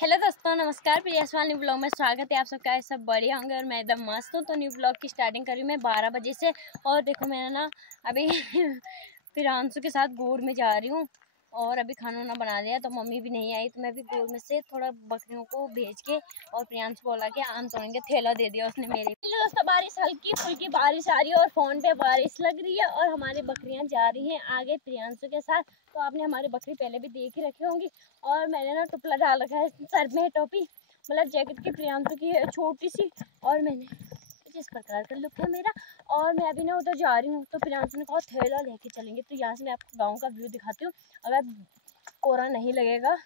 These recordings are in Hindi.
हेलो दोस्तों, नमस्कार। प्रियास वाली ब्लॉग में स्वागत है आप सबका। सब बढ़िया होंगे और मैं एकदम मस्त हूँ। तो न्यू ब्लॉग की स्टार्टिंग करी मैं 12 बजे से। और देखो मैंने ना अभी प्रियांशु के साथ गोड़ में जा रही हूँ और अभी खाना वाना बना लिया। तो मम्मी भी नहीं आई तो मैं भी गोड़ में से थोड़ा बकरियों को भेज के और प्रियांशु बोला कि आम तोड़ेंगे, थैला दे दिया उसने मेरे। दोस्तों बारिश हल्की फुल्की बारिश आ रही है और फोन पे बारिश लग रही है और हमारी बकरियां जा रही हैं आगे प्रियांशु के साथ। तो आपने हमारी बकरी पहले भी देख ही रखी होंगी। और मैंने ना टुपला डाल रखा है सर में, टोपी मतलब जैकेट की प्रियांशु की है छोटी सी। और मैंने इस प्रकार का लुक है मेरा। और मैं अभी ना उधर जा रही हूँ तो प्रियांशु ने कहा थैला लेके चलेंगे। तो यहाँ से मैं आपको गाँव का व्यू दिखाती हूँ, अगर कोहरा नहीं लगेगा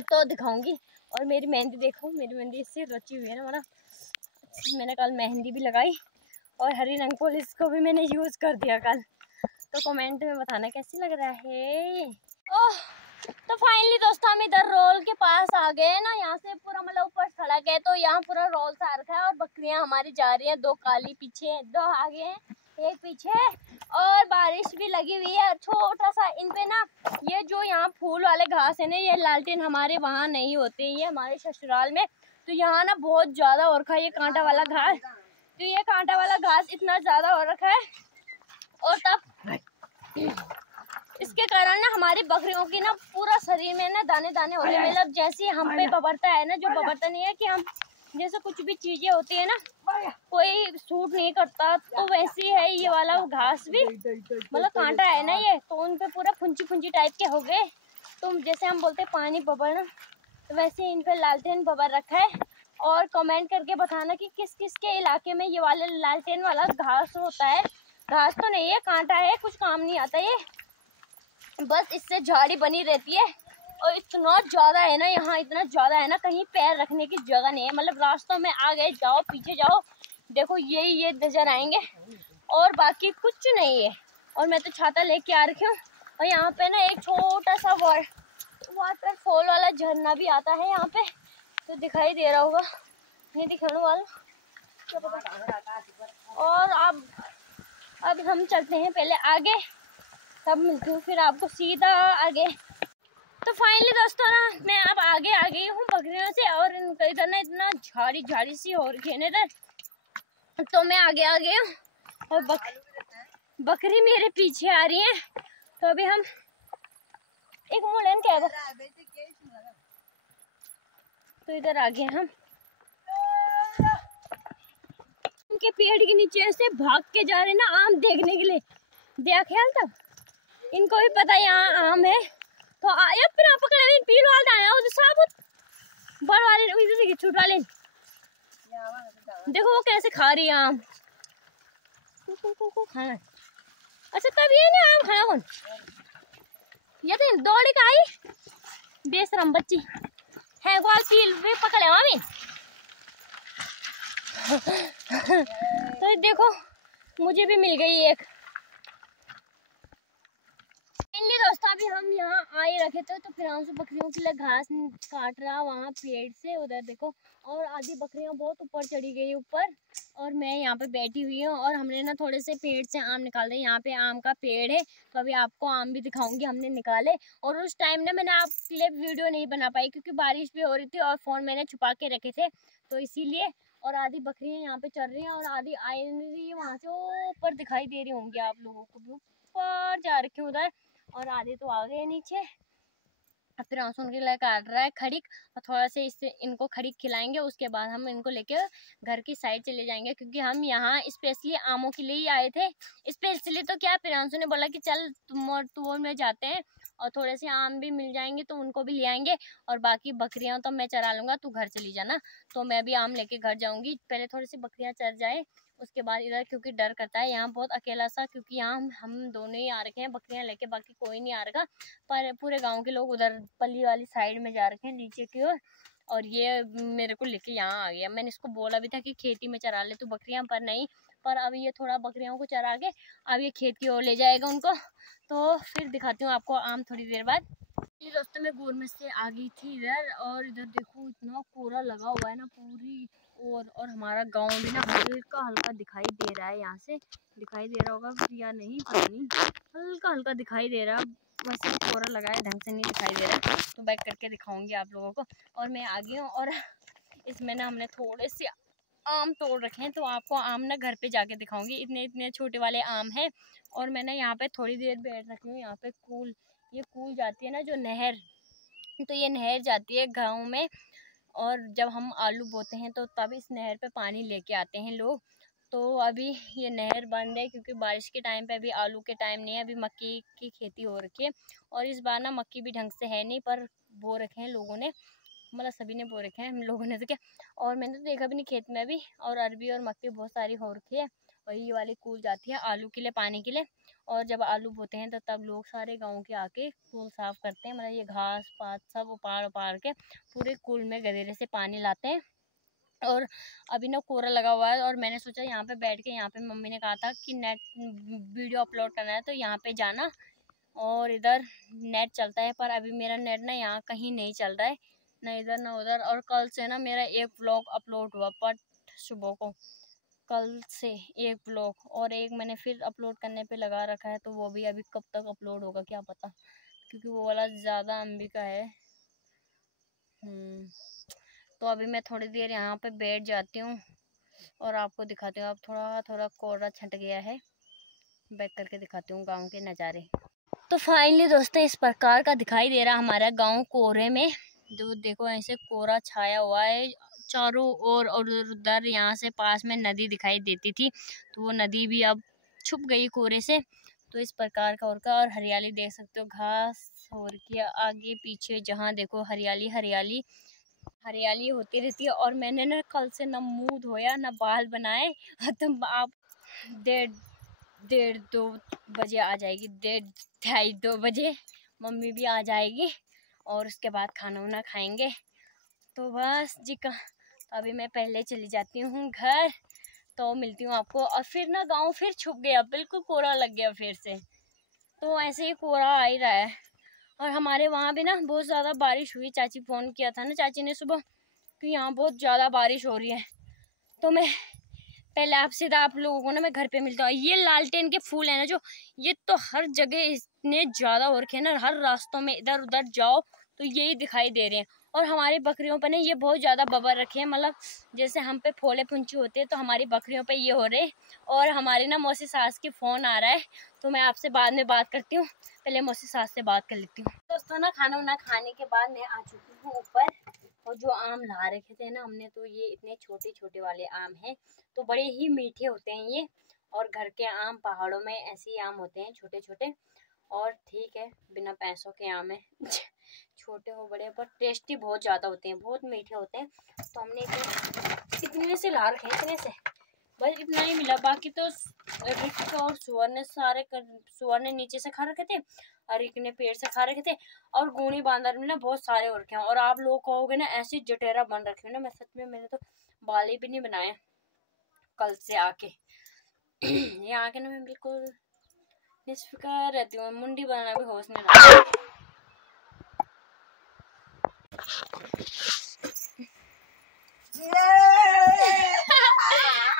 तो दिखाऊंगी। और मेरी मेहंदी देखो, मेरी मेहंदी इससे रची हुई है ना, मैंने कल मेहंदी भी लगाई और हरी रंग पुलिस को भी मैंने यूज़ कर दिया कल। तो कमेंट में बताना कैसी लग रहा है। ओह तो फाइनली दोस्तों हम इधर रोल के पास आ गए ना। यहाँ से पूरा मतलब ऊपर सड़क है तो यहाँ पूरा रोल सा रखा है और बकरियां हमारी जा रही हैं। दो काली पीछे, दो आगे हैं, एक पीछे। और बारिश भी लगी हुई है छोटा सा इन पे ना। ये जो यहाँ फूल वाले घास है ना, ये लालटेन हमारे वहाँ नहीं होते, ये हमारे ससुराल में। तो यहाँ ना बहुत ज्यादा हो रखा है ये कांटा वाला घास। तो ये कांटा वाला घास इतना ज्यादा हो रखा है और तब इसके कारण ना हमारी बकरियों की ना पूरा शरीर में ना दाने दाने होते हैं। मतलब जैसे हम पे बबरता है ना, जो बबरता नहीं है कि हम जैसे कुछ भी चीजें होती है ना कोई सूट नहीं करता, तो वैसी है ये वाला घास भी। मतलब कांटा है ना ये, तो उन पे पूरा फुंची फुंची टाइप के हो गए। तो जैसे हम बोलते पानी बबरना, तो वैसे इन पे लालटेन बबर रखा है। और कमेंट करके बताना कि किस किस के इलाके में ये वाले लालटेन वाला घास होता है। घास तो नहीं है, कांटा है, कुछ काम नहीं आता ये, बस इससे झाड़ी बनी रहती है। और इतना ज्यादा है ना यहाँ, इतना ज्यादा है ना कहीं पैर रखने की जगह नहीं है। मतलब रास्तों में आ गए, जाओ पीछे जाओ, देखो ये नजर आएंगे और बाकी कुछ नहीं है। और मैं तो छाता लेके आ रखी हूँ। और यहाँ पे ना एक छोटा सा वाटरफॉल वाला झरना भी आता है यहाँ पे, तो दिखाई दे रहा होगा, नहीं दिखाने वाला क्या पता। और अब हम चलते हैं पहले आगे, तब मिलती हूँ फिर आपको सीधा आगे। तो फाइनली दोस्तों ना मैं अब आगे आ गई हूँ बकरियों से। और इधर ना इतना झाड़ी झाड़ी सी हो रही है ना इधर, तो मैं आगे आ गई हूँ और बकरी मेरे पीछे आ रही है। तो अभी हम एक मोलेन क्या तो इधर आ गए हम उनके पेड़ के नीचे से भाग के जा रहे ना आम देखने के लिए। देख ख्याल तब इनको भी पता है यहाँ आम है। तो आया फिर आप पकड़े पील वाला आया और साबुत बड़ वाले इधर से छूट वाले देखो वो कैसे खा रही है आम। हाँ अच्छा तब ये ना आम खाया कौन, ये तो दौड़ी का आई बेशरम बच्ची है। ग्वाल पील भी पकड़े मामी। तो देखो मुझे भी मिल गई एक। दोस्तों अभी हम यहाँ आए रखे थे तो फिर हमसे बकरियों के लिए घास काट रहा वहाँ पेड़ से, उधर देखो। और आधी बकरियां बहुत ऊपर चढ़ी गई ऊपर और मैं यहाँ पे बैठी हुई हूँ। और हमने ना थोड़े से पेड़ से आम निकाल दिए, यहाँ पे आम का पेड़ है तो अभी आपको आम भी दिखाऊंगी हमने निकाले। और उस टाइम ना मैंने आपके लिए वीडियो नहीं बना पाई क्योंकि बारिश भी हो रही थी और फोन मैंने छुपा के रखे थे तो इसीलिए। और आधी बकरियां यहाँ पे चल रही हैं और आधी आई नहीं रही है, वहाँ से ऊपर दिखाई दे रही होंगी आप लोगों को भी, ऊपर जा रखी उधर। और आधे तो आ गए नीचे। फिर आंसू के लिए काट रहा है खड़ीक और थोड़ा से इससे इनको खड़ीक खिलाएंगे, उसके बाद हम इनको लेके घर की साइड चले जाएंगे क्योंकि हम यहाँ स्पेशली आमों के लिए ही आए थे। स्पेशली तो क्या, प्रियांशु ने बोला कि चल तुम में जाते हैं और थोड़े से आम भी मिल जाएंगे तो उनको भी ले आएंगे और बाकी बकरियां तो मैं चरा लूँगा, तू घर चली जाना। तो मैं भी आम लेके घर जाऊँगी, पहले थोड़ी सी बकरियां चर जाए उसके बाद इधर, क्योंकि डर करता है यहाँ बहुत अकेला सा, क्योंकि यहाँ हम दोनों ही आ रखे हैं बकरियां लेके, बाकी कोई नहीं आ रखा। पर पूरे गांव के लोग उधर पल्ली वाली साइड में जा रखे हैं नीचे की ओर। और ये मेरे को लेके यहाँ आ गया। मैंने इसको बोला भी था कि खेती में चरा ले तू बकरियां, पर नहीं। पर अब ये थोड़ा बकरियों को चरा के अब ये खेत की ओर ले जाएगा उनको। तो फिर दिखाती हूँ आपको आम थोड़ी देर बाद। रास्ते में गोर में से आ गई थी इधर, और इधर देखो इतना कोहरा लगा हुआ है ना पूरी और हमारा गांव भी ना हल्का हल्का दिखाई दे रहा है। यहाँ से दिखाई दे रहा होगा या नहीं पता नहीं, हल्का हल्का दिखाई दे रहा है। वैसे कोहरा लगा है, ढंग से नहीं दिखाई दे रहा, तो बैक करके दिखाऊंगी आप लोगों को। और मैं आ गई हूँ, और इसमें ना हमने थोड़े से आम तोड़ रखे हैं, तो आपको आम ना घर पे जाके दिखाऊंगी। इतने इतने छोटे वाले आम हैं। और मैंने यहाँ पे थोड़ी देर बैठ रखी हूँ। यहाँ पे ये कूल जाती है ना जो नहर, तो ये नहर जाती है गाँव में, और जब हम आलू बोते हैं तो तब इस नहर पे पानी लेके आते हैं लोग। तो अभी ये नहर बंद है क्योंकि बारिश के टाइम पे, अभी आलू के टाइम नहीं है, अभी मक्की की खेती हो रखी है। और इस बार ना मक्की भी ढंग से है नहीं, पर बो रखे हैं लोगों ने, मतलब सभी ने बो रखे हैं, हम लोगों ने तो क्या। और मैंने तो देखा भी नहीं खेत में अभी, और अरबी और मक्की बहुत सारी हो रखी है। और ये वाली कूल जाती है आलू के लिए, पानी के लिए। और जब आलू बोते हैं तो तब लोग सारे गांव के आके कूल साफ करते हैं, मतलब ये घास पात सब उपाड़ उपाड़ के पूरे कूल में गदेरे से पानी लाते हैं। और अभी ना कोहरा लगा हुआ है, और मैंने सोचा यहाँ पे बैठ के, यहाँ पे मम्मी ने कहा था कि नेट वीडियो अपलोड करना है तो यहाँ पे जाना, और इधर नेट चलता है। पर अभी मेरा नेट ना यहाँ कहीं नहीं चल रहा है, ना इधर ना उधर। और कल से ना मेरा एक व्लॉग अपलोड हुआ, पर सुबह को, कल से एक व्लॉग, और एक मैंने फिर अपलोड करने पे लगा रखा है, तो वो भी अभी कब तक अपलोड होगा क्या पता, क्योंकि वो वाला ज़्यादा एमबी का है। तो अभी मैं थोड़ी देर यहाँ पे बैठ जाती हूँ और आपको दिखाती हूँ। अब थोड़ा थोड़ा कोहरा छंट गया है, बैक करके दिखाती हूँ गांव के नज़ारे। तो फाइनली दोस्तों इस प्रकार का दिखाई दे रहा हमारा गांव कोहरे में। जो देखो ऐसे कोहरा छाया हुआ है चारों ओर, और उधर यहाँ से पास में नदी दिखाई देती थी, तो वो नदी भी अब छुप गई कोहरे से। तो इस प्रकार का और हरियाली देख सकते हो, घास और क्या आगे पीछे जहाँ देखो हरियाली हरियाली हरियाली होती रहती है। और मैंने ना कल से ना मुंह धोया ना बाल बनाए। तो आप डेढ़ 2 बजे आ जाएगी, 2:30 बजे मम्मी भी आ जाएगी, और उसके बाद खाना वाना खाएंगे। तो बस जी का, तो अभी मैं पहले चली जाती हूँ घर, तो मिलती हूँ आपको। और फिर ना गांव फिर छुप गया, बिल्कुल कोहरा लग गया फिर से, तो ऐसे ही कोहरा आ ही रहा है। और हमारे वहाँ भी ना बहुत ज़्यादा बारिश हुई, चाची फ़ोन किया था ना चाची ने सुबह कि यहाँ बहुत ज़्यादा बारिश हो रही है। तो मैं पहले आपसे आप लोगों को ना मैं घर पे मिलता हूँ। ये लालटेन के फूल है ना जो, ये तो हर जगह इतने ज़्यादा हो रखे हैं ना, हर रास्तों में इधर उधर जाओ तो यही दिखाई दे रहे हैं। और हमारी बकरियों पर ना ये बहुत ज़्यादा बबर रखे हैं, मतलब जैसे हम पे फोले पुंची होते हैं तो हमारी बकरियों पे ये हो रहे। और हमारी ना मौसी सास की फ़ोन आ रहा है, तो मैं आपसे बाद में बात करती हूँ, पहले मौसी सास से बात कर लेती हूँ। दोस्तों ना खाना वाना खाने के बाद मैं आ चुकी हूँ ऊपर, और जो आम ला रखे थे ना हमने, तो ये इतने छोटे छोटे वाले आम हैं, तो बड़े ही मीठे होते हैं ये। और घर के आम पहाड़ों में ऐसे ही आम होते हैं छोटे छोटे, और ठीक है बिना पैसों के आम है छोटे हो बड़े, पर टेस्टी बहुत ज़्यादा होते हैं, बहुत मीठे होते हैं। तो हमने इतने से ला रखे हैं, इतने से बस इतना ही मिला। बाकी तो रिक और सुअर ने नीचे से खा रखे थे, और रिक ने पेड़ से खा रखे थे, और गूणी बांदर में ना बहुत सारे हो रखे हैं। और आप लोग कहोगे ना ऐसी जटेरा बन रखे हो ना, मैं सच में, मैंने तो बाल भी नहीं बनाए कल से आके ये आके ना मैं बिल्कुल निष्फिक्र रहती हूँ, मुंडी बनाना भी होश नहीं रहा।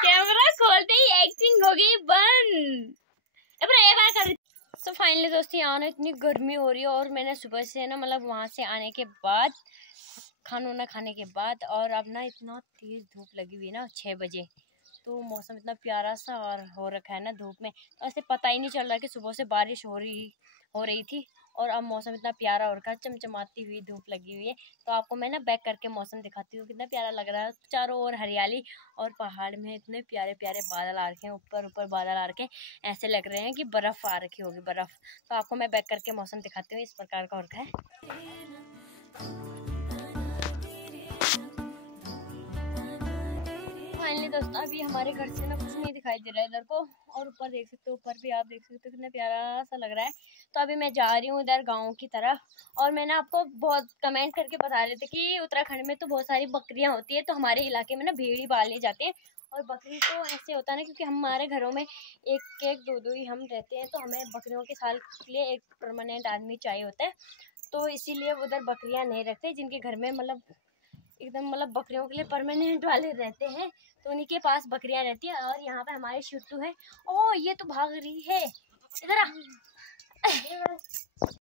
कैमरा खोलते ही एक्टिंग हो गई बंद। तो फाइनली दोस्तों यहाँ ना इतनी गर्मी हो रही है, और मैंने सुबह से ना, मतलब वहाँ से आने के बाद, खाना वाना खाने के बाद, और अब ना इतना तेज़ धूप लगी हुई है ना 6 बजे, तो मौसम इतना प्यारा सा और हो रखा है ना धूप में, तो ऐसे पता ही नहीं चल रहा कि सुबह से बारिश हो रही थी, और अब मौसम इतना प्यारा हो रखा है, चमचमाती हुई धूप लगी हुई है। तो आपको मैं ना बैक करके मौसम दिखाती हूँ, कितना प्यारा लग रहा है, चारों ओर हरियाली, और पहाड़ में इतने प्यारे प्यारे बादल आ रखे हैं, ऊपर ऊपर बादल आ रखे हैं, ऐसे लग रहे हैं कि बर्फ़ आ रखी होगी, बर्फ़। तो आपको मैं बैक करके मौसम दिखाती हूँ, इस प्रकार का हो रखा है। फाइनली दोस्तों अभी हमारे घर से ना कुछ नहीं दिखाई दे रहा है इधर को, और ऊपर देख सकते हो, ऊपर भी आप देख सकते हो कितना प्यारा सा लग रहा है। तो अभी मैं जा रही हूँ इधर गांव की तरफ, और मैंने आपको बहुत कमेंट करके बता रहे थे कि उत्तराखंड में तो बहुत सारी बकरियां होती है, तो हमारे इलाके में ना भेड़ ही पाले जाते हैं। और बकरी तो ऐसे होता है ना, क्योंकि हमारे घरों में एक एक दो दो ही हम रहते हैं, तो हमें बकरियों के साल के लिए एक परमानेंट आदमी चाहिए होता है। तो इसीलिए उधर बकरियां नहीं रखते। जिनके घर में मतलब एकदम मतलब बकरियों के लिए परमानेंट वाले रहते हैं तो उन्हीं के पास बकरियां रहती है। और यहाँ पे हमारे शुट्टू है। ओ ये तो भाग रही है, इधर आ।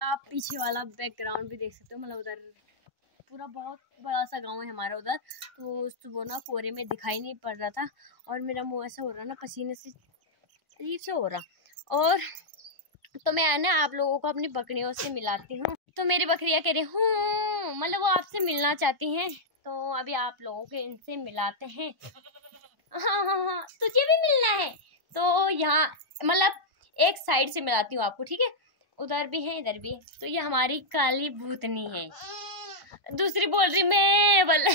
आप पीछे वाला बैकग्राउंड भी देख सकते हो, मतलब उधर पूरा बहुत बड़ा सा गांव है हमारा उधर। तो सुबह ना कोहरे में दिखाई नहीं पड़ रहा था और मेरा मुंह ऐसा हो रहा ना, पसीने से अजीब से हो रहा। और तो मैं ना आप लोगों को अपनी बकरियों से मिलाती हूँ। तो मेरी बकरियाँ कह रही हूँ, मतलब वो आपसे मिलना चाहती हैं, तो अभी आप लोगों के इनसे मिलाते हैं। हाँ हाँ हाँ, तुझे भी मिलना है तो यहाँ मतलब एक साइड से मिलाती हूँ आपको, ठीक है। उधर भी है इधर भी है। तो ये हमारी काली भूतनी है। दूसरी बोल रही मैं बोले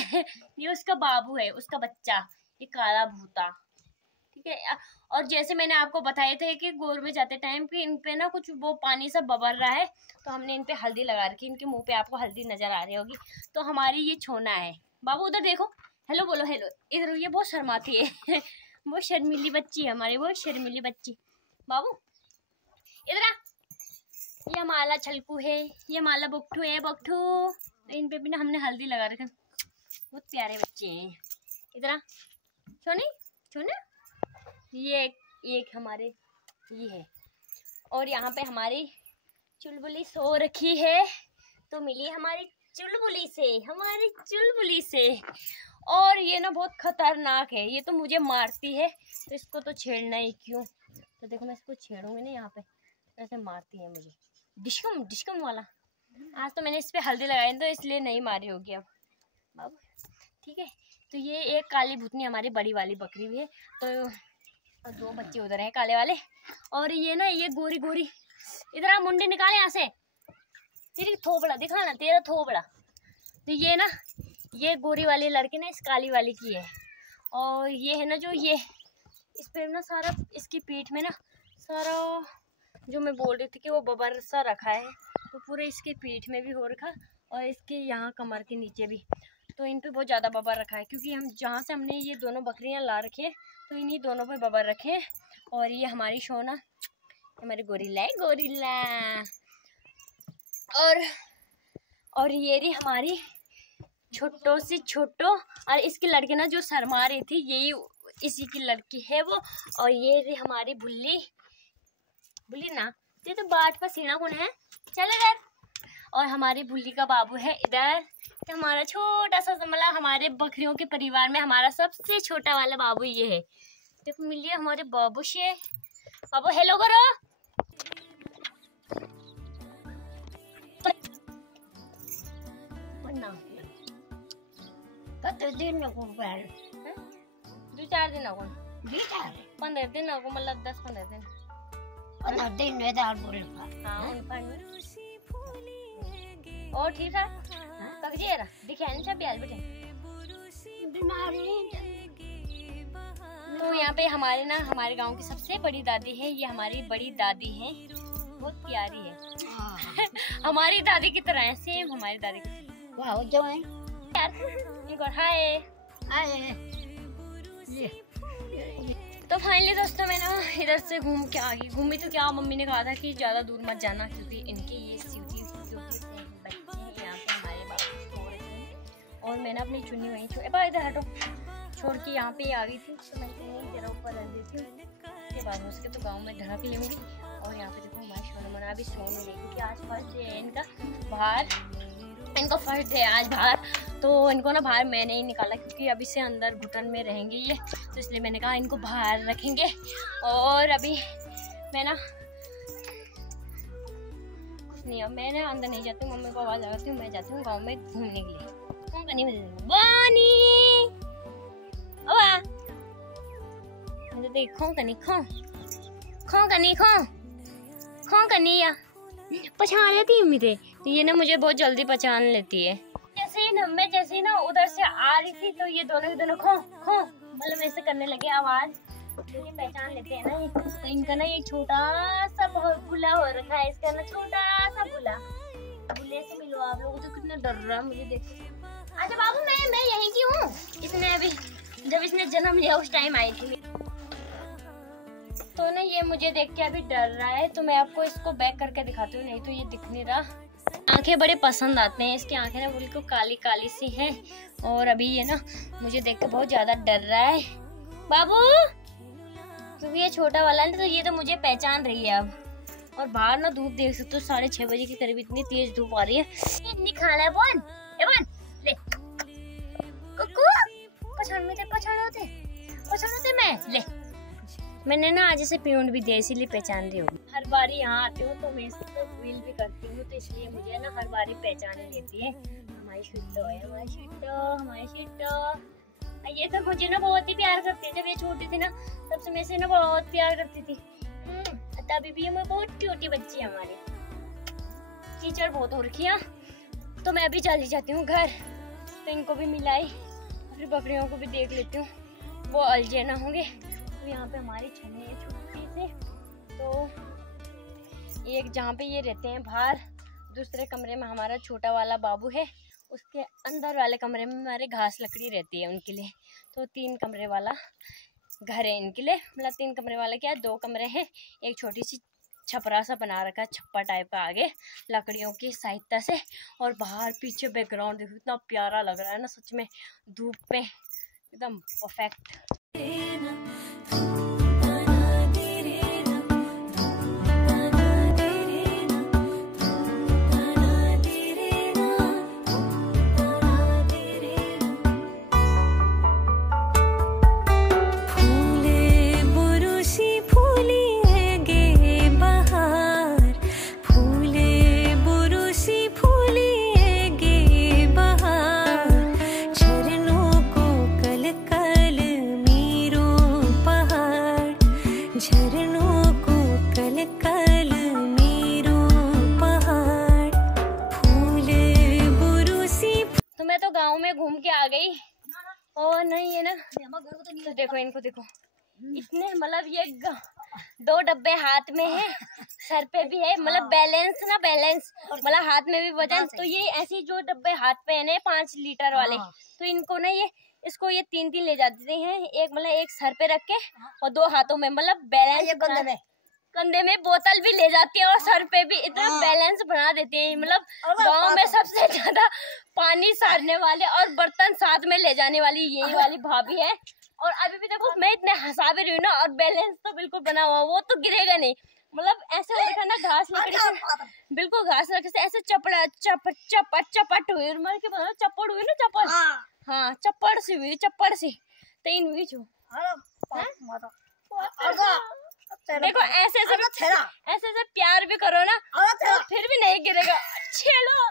ये उसका बाबू है, उसका बच्चा, ये काला भूता, ठीक है। और जैसे मैंने आपको बताए थे कि गोर में जाते टाइम पे इन पे ना कुछ वो पानी सा बबर रहा है, तो हमने इन पे हल्दी लगा रखी। इनके मुंह पे आपको हल्दी नजर आ रही होगी। तो हमारी ये छोना है। बाबू उधर देखो, हेलो बोलो, हेलो। इधर ये बहुत शर्माती है बहुत शर्मीली बच्ची है हमारी, बहुत शर्मीली बच्ची। बाबू इधर आ। ये माला छलकू है, ये माला बकठू है, बकठू। तो इन पे भी ना हमने हल्दी लगा रखी। बहुत प्यारे बच्चे हैं। इधर आ सोनी, सोना। ये एक हमारे ये है। और यहाँ पे हमारी चुलबुली सो रखी है, तो मिली हमारी चुलबुली से, हमारी चुलबुली से। और ये ना बहुत खतरनाक है, ये तो मुझे मारती है, तो इसको तो छेड़ना ही क्यों। तो देखो मैं इसको छेड़ूंगी ना, यहाँ पे ऐसे मारती है मुझे, डिशकम डिशकम वाला। आज तो मैंने इस पे हल्दी लगाई तो इसलिए नहीं मारी होगी अब बाबू, ठीक है। तो ये एक काली भूतनी हमारी बड़ी वाली बकरी भी है। तो और दो बच्चे उधर हैं काले वाले। और ये ना ये गोरी गोरी, इधर आ मुंडी निकाले यहाँ से, तेरी थोबड़ा दिखा ना, तेरा थोबड़ा। तो ये ना ये गोरी वाली लड़की ना इस काली वाली की है। और ये है ना जो ये इस पे ना सारा इसकी पीठ में ना सारा जो मैं बोल रही थी कि वो बबर सा रखा है, तो पूरे इसके पीठ में भी हो रखा और इसके यहाँ कमर के नीचे भी। तो इन पे बहुत ज़्यादा बबर रखा है, क्योंकि हम जहाँ से हमने ये दोनों बकरियाँ ला रखी है तो इन्हीं दोनों पे बबर रखे हैं। और ये हमारी शोना, हमारी गोरिल्ला है, गोरिल्ला। और ये रही हमारी छोटो सी छोटो। और इसकी लड़की ना जो शर्मा रही थी यही इसी की लड़की है वो। और ये रही हमारी भुल्ली, भुल्ली ना, ये तो बाट पर सीना कौन है, चल इधर। और हमारी भुल्ली का बाबू है इधर। तो हमारा छोटा सा मतलब हमारे बकरियों के परिवार में हमारा सबसे छोटा वाला बाबू ये है। देखो मिलिए हमारे बाबू से। बाबू हेलो करो। कत दिन को पैर 2-4 दिन हो, बिचार 15 दिन हो, मतलब 10-15 दिन। 15 दिन में दाल बोल हाँ और ठीक ठाक कगजेरा दिखे सब ब्याल बेटे बीमारी। तो यहाँ पे हमारे ना हमारे गांव की सबसे बड़ी दादी है, ये हमारी बड़ी दादी है, बहुत प्यारी है हमारी दादी की तरह है, सेम हमारी दादी की। वाह जो है यार एक और हाय आए। तो फाइनली दोस्तों मैं ना इधर से घूम के आ गई। घूमी तो क्या, मम्मी ने कहा था कि ज़्यादा दूर मत जाना, क्योंकि इनके ये स्यूटी बच्चे हैं यहाँ पे हमारे बाबू छोड़ रहे हैं। और मैंने अपनी चुन्नी वहीं इधर हटो छोड़ के यहाँ पे आ गई थी। तो मैं यहीं जरा ऊपर रख देती हूँ, उसके बाद उसके तो गाँव में ढक लूँगी। और यहाँ पे देखो हमारे सोना मना अभी सो नहीं रही, क्योंकि आज फर्स्ट डे है इनका बाहर, इनको फर्स्ट डे आज बाहर। तो इनको ना बाहर मैंने ही निकाला, क्योंकि अभी से अंदर घुटन में रहेंगे ये, तो इसलिए मैंने कहा इनको बाहर रखेंगे। और अभी मैं ना कुछ नहीं, अब मैं ना अंदर नहीं जाती हूँ, मम्मी को आवाज़ लगाती हूँ, मैं जाती हूँ गाँव में घूमने के लिए। देखो कनी खो खो कनी खो खो कनी या पहचान लेती है मुझे, ये ना मुझे बहुत जल्दी पहचान लेती है। जैसे ही ना उधर से आ रही थी तो ये दोनों खो खो मतलब ऐसे करने लगे आवाज, क्योंकि पहचान लेते हैं ना। तो इनका ना ये छोटा सा भूला हो रखा है, इसका ना छोटा सा भूला। भूले से मिलो आप लोगों तो कितना डर रहा है मुझे देख। अच्छा बाबू मैं यहीं की हूँ। इसने अभी जब इसने जन्म लिया उस टाइम आई थी, तो ना ये मुझे देख के अभी डर रहा है। तो मैं आपको इसको बैक करके दिखाती हूँ, नहीं तो ये दिख नहीं रहा। आंखें बड़े पसंद आते हैं, इसकी आंखें ना बिल्कुल काली काली सी हैं। और अभी ये ना मुझे देख के बहुत ज्यादा डर रहा है बाबू, क्योंकि ये छोटा वाला है तो ये तो मुझे पहचान रही है अब। और बाहर ना धूप देख सकते हो 6:30 बजे के करीब इतनी तेज धूप आ रही है। इतनी खाना है बोन ले कुकू पछाड़ते मैं ले। मैंने ना आज इसे प्यून भी दिया इसीलिए पहचान रही होगी। हर बार यहाँ आती हूँ तो मैं इसको फील भी करती हूँ, तो इसलिए मुझे ना हर बार पहचान लेती है। हमारी शिट्टो है, हमारी शिट्टो। ये तो मुझे ना बहुत ही प्यार करती है। जब ये छोटी थी ना तब से मैं इसे ना बहुत प्यार करती थी। तभी भी मैं बहुत छोटी बच्ची है हमारी। कीचड़ बहुत हो रखी है तो मैं अभी चली जाती हूँ घर, तो इनको भी मिलाई फिर बकरियों को भी देख लेती हूँ, वो अलझे ना होंगे। तो यहाँ पे हमारी छन्नी है छोटी से, तो एक जहाँ पे ये रहते हैं बाहर, दूसरे कमरे में हमारा छोटा वाला बाबू है, उसके अंदर वाले कमरे में हमारे घास लकड़ी रहती है उनके लिए। तो 3 कमरे वाला घर है इनके लिए, मतलब 3 कमरे वाला क्या 2 कमरे हैं, एक छोटी सी छपरा सा बना रखा है, छप्पर टाइप का आगे लकड़ियों की सहायता से। और बाहर पीछे बैकग्राउंड देखो इतना प्यारा लग रहा है ना सच में, धूप में एकदम परफेक्ट। गांव में घूम के आ गई और नहीं है ना, तो देखो इनको देखो इतने, मतलब ये 2 डब्बे हाथ में है, सर पे भी है, मतलब बैलेंस ना बैलेंस, मतलब हाथ में भी वजन। तो ये ऐसे जो डब्बे हाथ पे है 5 लीटर वाले, तो इनको ना ये इसको ये 3 ले जाते हैं, एक मतलब एक सर पे रख के और 2 हाथों में, मतलब बैलेंस कंधे में बोतल भी ले जाती है और सर पे भी, इतना बैलेंस बना देते हैं। मतलब गांव में सबसे ज्यादा पानी सारने वाले और बर्तन साथ में ले जाने वाली यही वाली भाभी है। और अभी भी देखो मैं इतने हंसा भी रही हूँ ना, और बैलेंस तो बिल्कुल बना हुआ, वो तो गिरेगा नहीं। मतलब ऐसे हो रखा ना घास लकड़ी से, बिल्कुल घास लकड़ी से ऐसे चपड़ा चपट हुई, चपड़ हुई ना चपड़, हाँ चपड़ सी हुई, चपड़ सी 3 बीच हो। देखो ऐसे ऐसे प्यार भी करो ना तो फिर भी नहीं गिरेगा। छेलो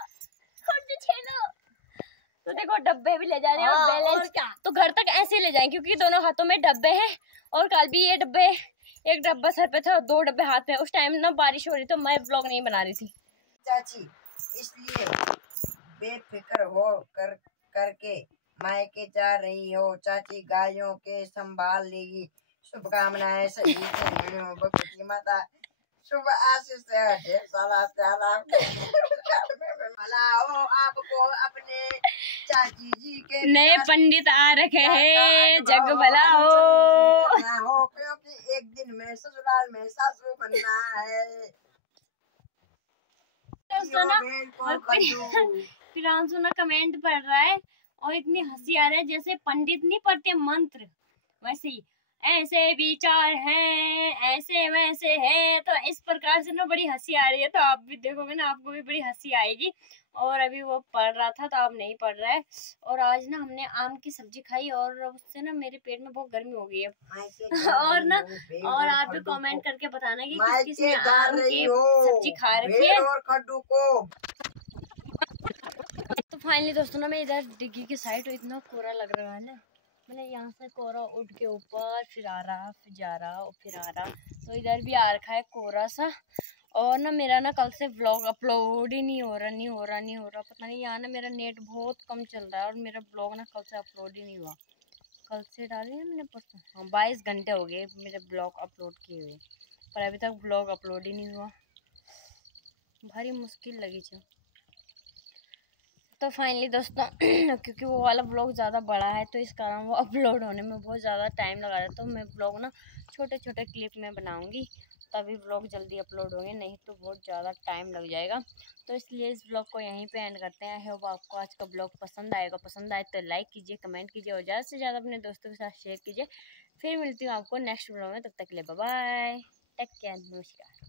तो देखो डब्बे भी ले जा रहे हैं और बैलेंस तो घर तक ऐसे ले जाएं, क्योंकि दोनों हाथों में डब्बे हैं। और कल भी ये डब्बे, एक डब्बा सर पे था और 2 डब्बे हाथ में। उस टाइम ना बारिश हो रही तो मैं व्लॉग नहीं बना रही थी चाची, इसलिए बेफिक्र हो करके मायके जा रही हो। चाची गायों के संभाल लेगी। शुभकामनाएं सही से माता शुभ आशीष से आपको अपने चाची जी के नए पंडित आ रखे हैं, जग भला हो, क्योंकि एक दिन में ससुराल में सासू बनना है। फिरांसु ना कमेंट पढ़ रहा है और इतनी हंसी आ रहा है जैसे पंडित नहीं पढ़ते मंत्र, वैसे ही ऐसे विचार हैं, ऐसे वैसे है। तो इस प्रकार से ना बड़ी हंसी आ रही है, तो आप भी देखोगे ना आपको भी बड़ी हंसी आएगी। और अभी वो पढ़ रहा था तो अब नहीं पढ़ रहा है। और आज ना हमने आम की सब्जी खाई और उससे ना मेरे पेट में बहुत गर्मी हो गई है। और ना और आप भी कमेंट करके बताना कि किस किसने आम की सब्जी खा रखी है। तो फाइनली दोस्तों ना मैं इधर डिग्गी की साइड, इतना कोहरा लग रहा है ना, मैंने यहाँ से कोहरा उठ के ऊपर फिर आ रहा, फिर जा रहा और फिर आ रहा, तो इधर भी आ रखा है कोहरा सा। और ना मेरा ना कल से व्लॉग अपलोड ही नहीं हो रहा। पता नहीं, यहाँ ना मेरा नेट बहुत कम चल रहा है और मेरा व्लॉग ना कल से अपलोड ही नहीं हुआ। कल से डाली ना मैंने परसों, हाँ 22 घंटे हो गए मेरे ब्लॉग अपलोड किए हुए, पर अभी तक ब्लॉग अपलोड ही नहीं हुआ। भारी मुश्किल लगी थी। तो फाइनली दोस्तों क्योंकि वो वाला ब्लॉग ज़्यादा बड़ा है तो इस कारण वो अपलोड होने में बहुत ज़्यादा टाइम लगा रहा है, तो मैं ब्लॉग ना छोटे छोटे क्लिप में बनाऊंगी तभी व्लॉग जल्दी अपलोड होंगे, नहीं तो बहुत ज़्यादा टाइम लग जाएगा। तो इसलिए इस व्लॉग को यहीं पे एंड करते हैं। आई होप आपको आज का व्लॉग पसंद आएगा। पसंद आए तो लाइक कीजिए, कमेंट कीजिए और ज़्यादा से ज़्यादा अपने दोस्तों के साथ शेयर कीजिए। फिर मिलती हूँ आपको नेक्स्ट व्लॉग में, तब तक के लिए बाय बाय, टेक केयर, नमस्कार।